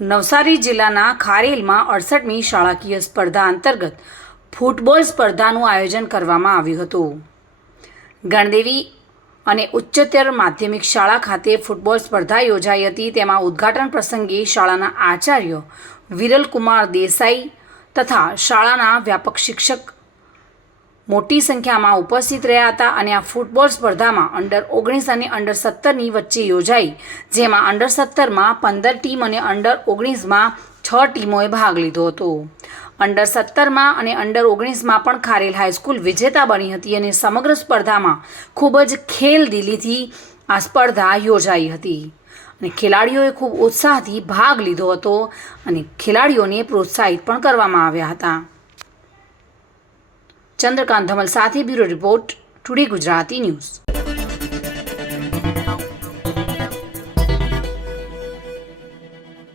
નવસારી જિલ્લાના ખારેલમાં અડસઠમી શાળાકીય સ્પર્ધા અંતર્ગત ફૂટબોલ સ્પર્ધાનું આયોજન કરવામાં આવ્યું હતું. ગણદેવી અને ઉચ્ચતર માધ્યમિક શાળા ખાતે ફૂટબોલ સ્પર્ધા યોજાઈ હતી. તેમાં ઉદ્ઘાટન પ્રસંગે શાળાના આચાર્ય વિરલકુમાર દેસાઈ તથા શાળાના વ્યાપક શિક્ષક મોટી સંખ્યામાં ઉપસ્થિત રહ્યા હતા અને આ ફૂટબોલ સ્પર્ધામાં અંડર ઓગણીસ અને અંડર સત્તરની વચ્ચે યોજાઈ, જેમાં અંડર સત્તરમાં પંદર ટીમ અને અંડર ઓગણીસમાં છ ટીમોએ ભાગ લીધો હતો. અંડર સત્તરમાં અને અંડર ઓગણીસમાં પણ ખારેલ હાઈસ્કૂલ વિજેતા બની હતી અને સમગ્ર સ્પર્ધામાં ખૂબ જ ખેલદિલીથી આ સ્પર્ધા યોજાઈ હતી. અને ખેલાડીઓએ ખૂબ ઉત્સાહથી ભાગ લીધો હતો અને ખેલાડીઓને પ્રોત્સાહિત પણ કરવામાં આવ્યા હતા. ચંદ્રકાંત ધમલ સાથે bureau report today Gujarati news.